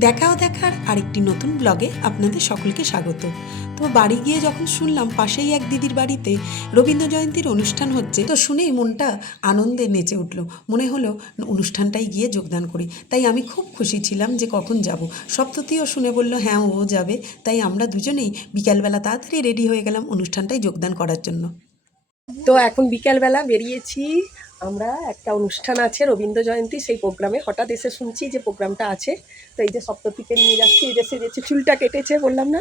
দেখাও দেখার আরেকটি নতুন ব্লগে আপনাদের সকলকে স্বাগত। তো বাড়ি গিয়ে যখন শুনলাম পাশেই এক দিদির বাড়িতে রবীন্দ্র জয়ন্তীর অনুষ্ঠান হচ্ছে, তো শুনেই মনটা আনন্দে নেচে উঠল। মনে হলো অনুষ্ঠানটাই গিয়ে যোগদান করি। তাই আমি খুব খুশি ছিলাম যে কখন যাব। সপ্ততীও শুনে বলল হ্যাঁ ও যাবে। তাই আমরা দুজনেই বিকালবেলা তাড়াতাড়ি রেডি হয়ে গেলাম অনুষ্ঠানটাই যোগদান করার জন্য। তো এখন বিকালবেলা বেরিয়েছি আমরা, একটা অনুষ্ঠান আছে রবীন্দ্র জয়ন্তী, সেই প্রোগ্রামে হঠাৎ এসে শুনছি যে প্রোগ্রামটা আছে। তো এই যে সপ্ততীকে নিয়ে যাচ্ছি, এই যে সেজেছে, চুলটা কেটেছে, বললাম না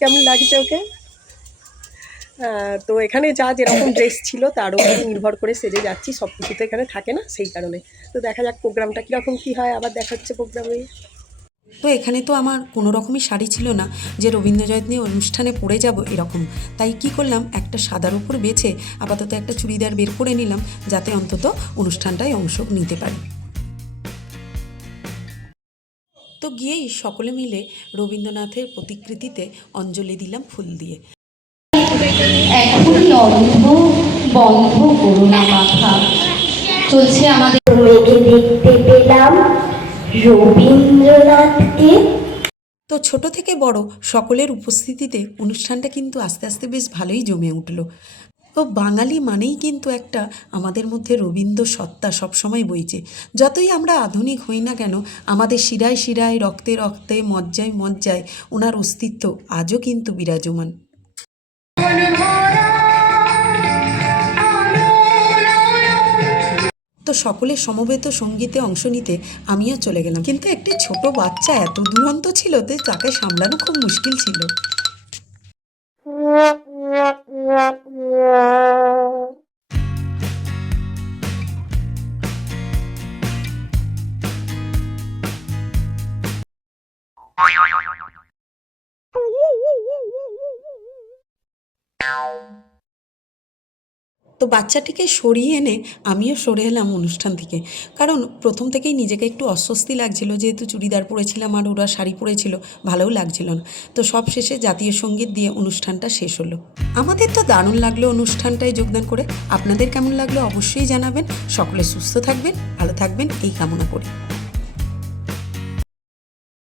কেমন লাগছে ওকে। তো এখানে যা যেরকম ড্রেস ছিল তার উপর নির্ভর করে সেজে যাচ্ছি, সব কিছু তো এখানে থাকে না, সেই কারণে। তো দেখা যাক প্রোগ্রামটা কীরকম কী হয়, আবার দেখা হচ্ছে প্রোগ্রামে। তো এখানে তো আমার কোনো রকমই শাড়ি ছিল না যে রবীন্দ্র জয়ন্তী অনুষ্ঠানে পরে যাব এরকম। তাই কি করলাম, একটা সাদার উপর বেছে আপাতত একটা চুড়িদার বের করে নিলাম, যাতে অন্তত অনুষ্ঠানটায় অংশ নিতে পারি। তো গিয়েই সকলে মিলে রবীন্দ্রনাথের প্রতিকৃতিতে অঞ্জলি দিলাম ফুল দিয়ে। এখনই অন্ধ বন্ধ করোনা মাথা চলছে আমাদের। মেঘে দেখতে পেলাম রবীন্দ্রনাথকে। তো ছোট থেকে বড় সকলের উপস্থিতিতে অনুষ্ঠানটা কিন্তু আস্তে আস্তে বেশ ভালোই জমে উঠল। ও বাঙালি মানেই কিন্তু একটা আমাদের মধ্যে রবীন্দ্র সত্তা সবসময় বইছে। যতই আমরা আধুনিক হই না কেন, আমাদের শিরায় শিরায়, রক্তে রক্তে, মজ্জায় মজ্জায় ওনার অস্তিত্ব আজও কিন্তু বিরাজমান। তো সকলের সমবেত সঙ্গীতে অংশ নিতে আমিও চলে গেলাম, কিন্তু একটি ছোট বাচ্চা এত দুরন্ত ছিল যে তাকে সামলানো খুব মুশকিল ছিল। তো বাচ্চাটিকে সরিয়ে এনে আমিও সরে এলাম অনুষ্ঠান থেকে, কারণ প্রথম থেকেই নিজেকে একটু অস্বস্তি লাগছিল, যেহেতু চুড়িদার পরেছিলাম আর ওরা শাড়ি পরেছিল, ভালোও লাগছিল না। তো সব শেষে জাতীয় সঙ্গীত দিয়ে অনুষ্ঠানটা শেষ হলো। আমাদের তো দারুণ লাগলো অনুষ্ঠানটায় যোগদান করে। আপনাদের কেমন লাগলো অবশ্যই জানাবেন। সকলে সুস্থ থাকবেন, ভালো থাকবেন এই কামনা করি।